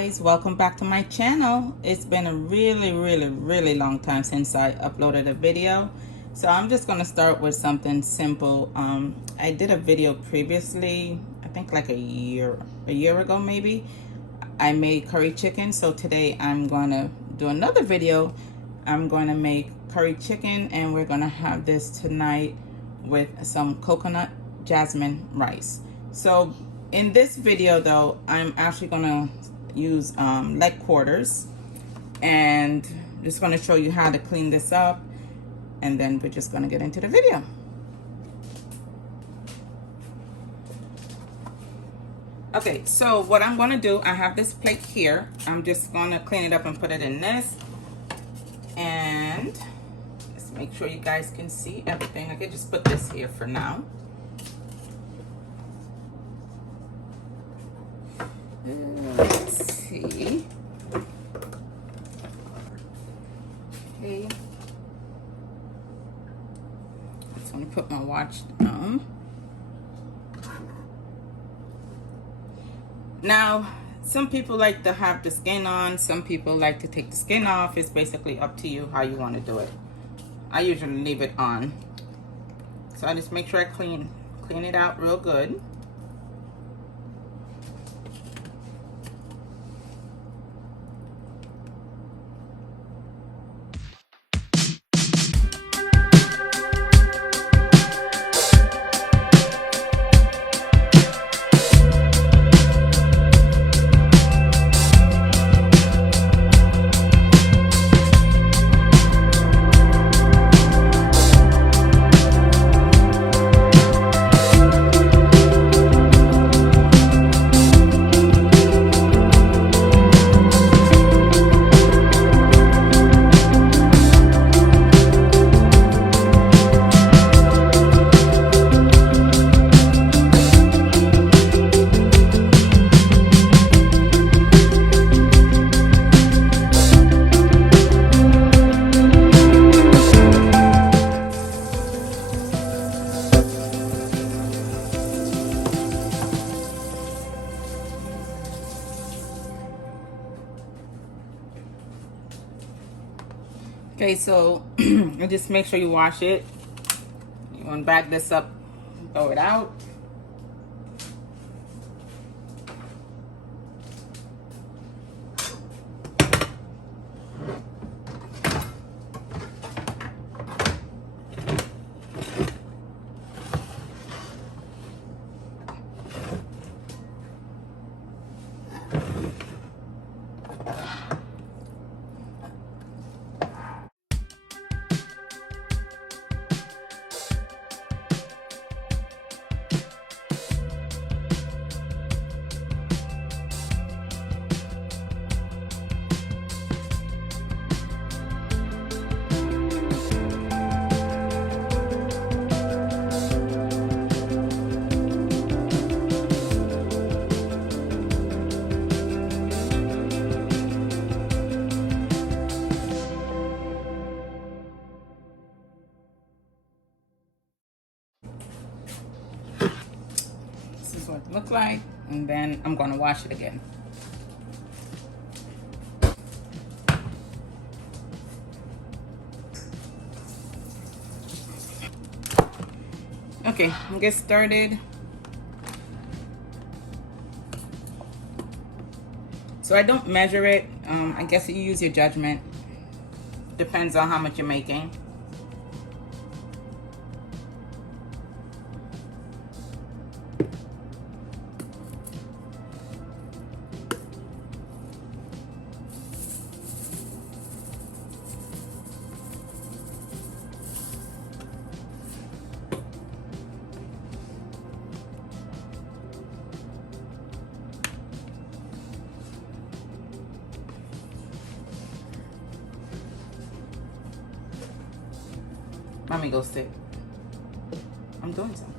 guys, welcome back to my channel. It's been a really long time since I uploaded a video, so I'm just gonna start with something simple. I did a video previously, I think like a year ago maybe. I made curry chicken, so today I'm gonna do another video. I'm gonna make curry chicken and we're gonna have this tonight with some coconut jasmine rice. So in this video though, I'm actually gonna use leg quarters, and just gonna show you how to clean this up, and then we're just gonna get into the video. Okay, so what I'm gonna do, I have this plate here. I'm just gonna clean it up and put it in this, and let's make sure you guys can see everything. I can just put this here for now. Let's see. Okay. Just want to put my watch down. Now, some people like to have the skin on. Some people like to take the skin off. It's basically up to you how you want to do it. I usually leave it on. So I just make sure I clean it out real good. Okay, so just make sure you wash it. You want to back this up, throw it out. This is what it looks like, and then I'm going to wash it again. Okay, we'll get started. So I don't measure it. I guess you use your judgment. Depends on how much you're making. Let me go sit. I'm doing something.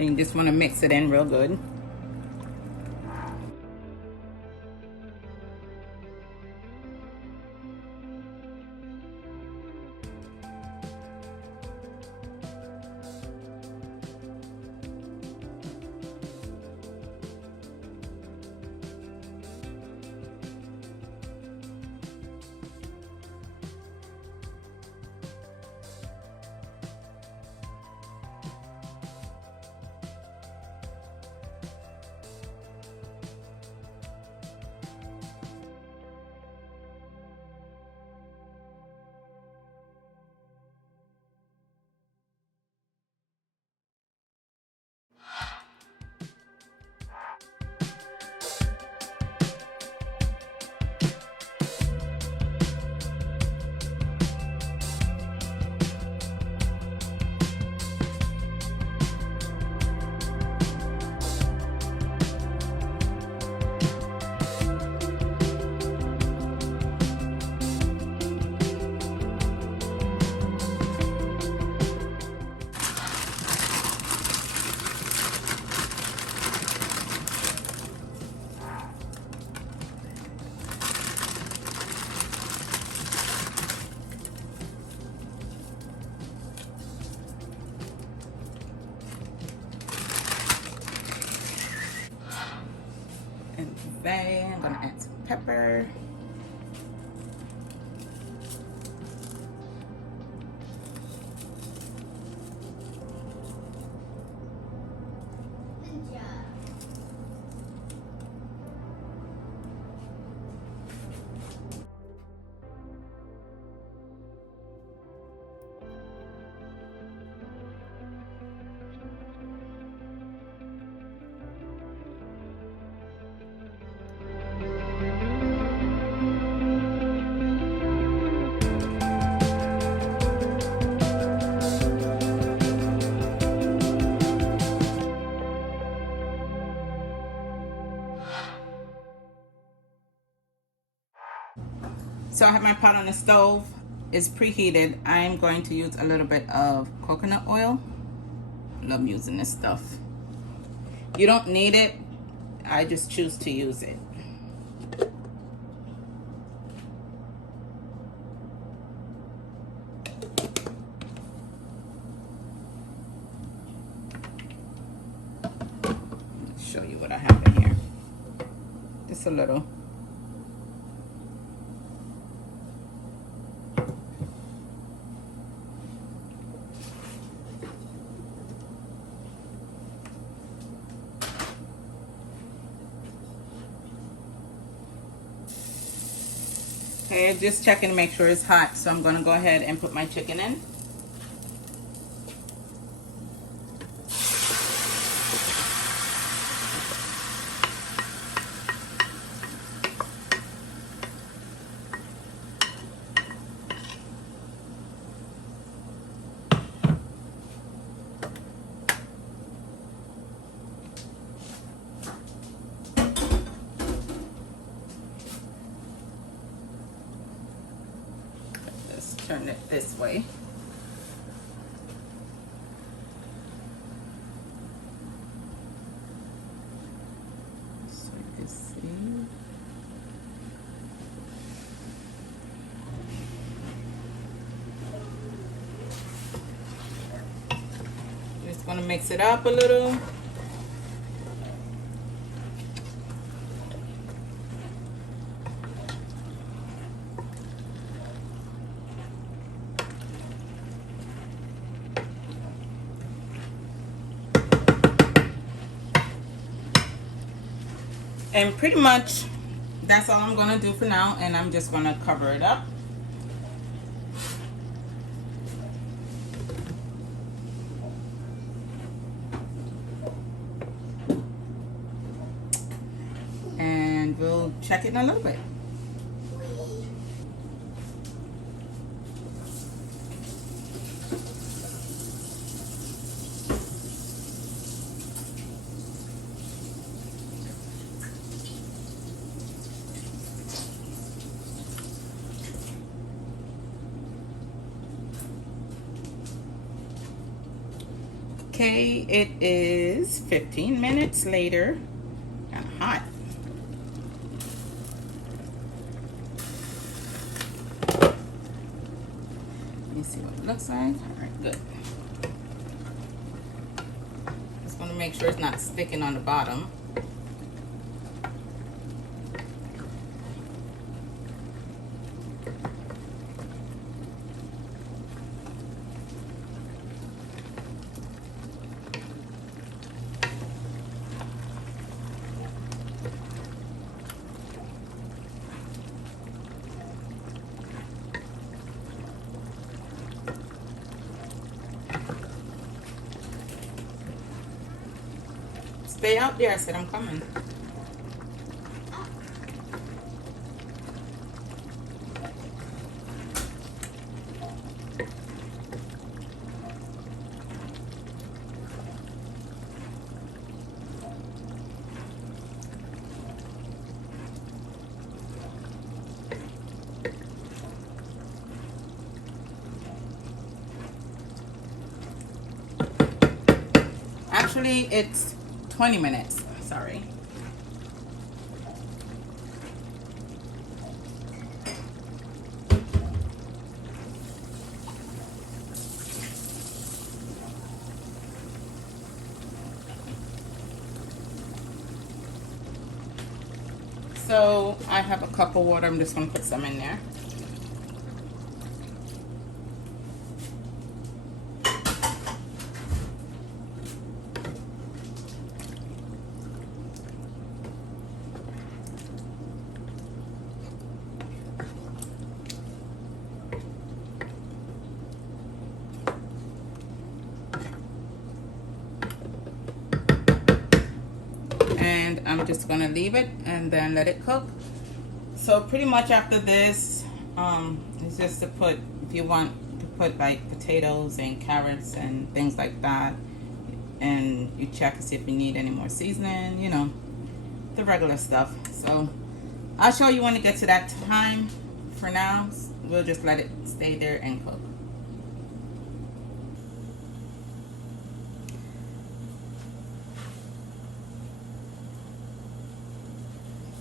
And you just want to mix it in real good. And then I'm gonna add some pepper. So I have my pot on the stove. It's preheated. I'm going to use a little bit of coconut oil. I love using this stuff. You don't need it. I just choose to use it. Let's show you what I have in here. Just a little. Okay, just checking to make sure it's hot. So I'm gonna go ahead and put my chicken in. Let's turn it this way. So you can see. Just gonna mix it up a little. And pretty much that's all I'm gonna do for now, and I'm just gonna cover it up. And we'll check it in a little bit. Okay, it is 15 minutes later. Kind of hot. Let me see what it looks like. All right, good. Just want to make sure it's not sticking on the bottom. Stay out there, I said I'm coming. Actually, it's 20 minutes. Sorry. So I have a cup of water. I'm just going to put some in there. And I'm just gonna leave it and then let it cook. So pretty much after this, it's just to put, if you want to put like potatoes and carrots and things like that, and you check to see if you need any more seasoning, you know, the regular stuff. So I'll show you when it gets to that time. For now, we'll just let it stay there and cook.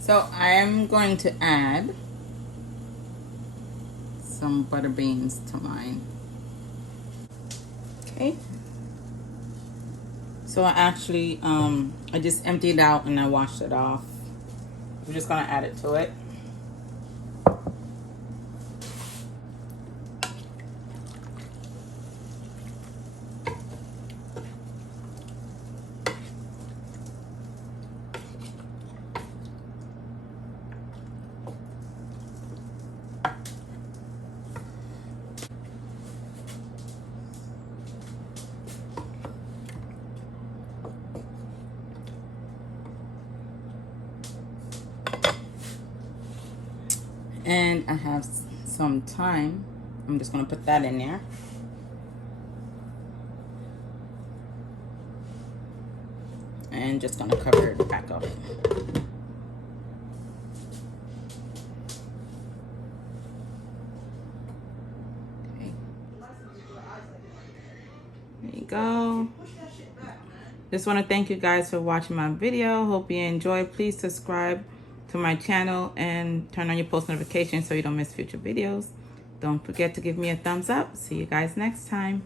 So I am going to add some butter beans to mine. Okay. So I actually, I just emptied out and I washed it off. I'm just gonna add it to it. And I have some thyme. I'm just gonna put that in there. And just gonna cover it back up. Okay. There you go. Just want to thank you guys for watching my video. Hope you enjoyed. Please subscribe to my channel and turn on your post notifications so you don't miss future videos. Don't forget to give me a thumbs up. See you guys next time.